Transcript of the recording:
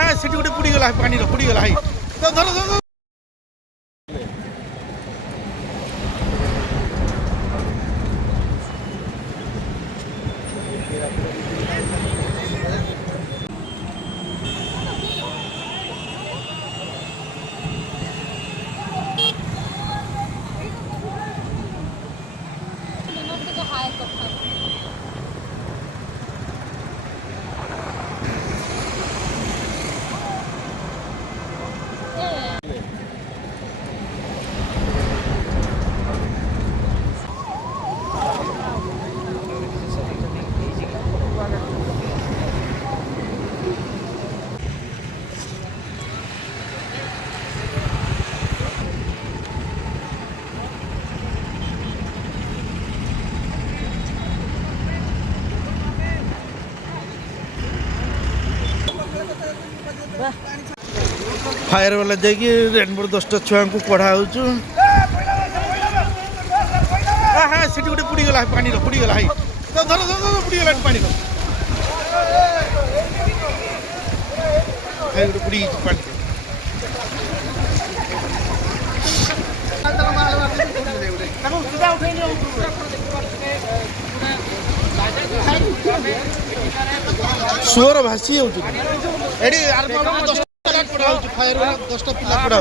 हाँ सीटी गोटे पुड़ीगला पानी पुड़ीगला है धर धर फायर वाला जाकि रेनबोर 10टा छुआ को पढ़ा हाँ सीटी गोटे पुड़ीगला पानी पुड़ीगला है धर धर धर पुड़ीगला पानी गोटे पुड़ी पानी सुअर भासी फायर 10टा पिला पड़ा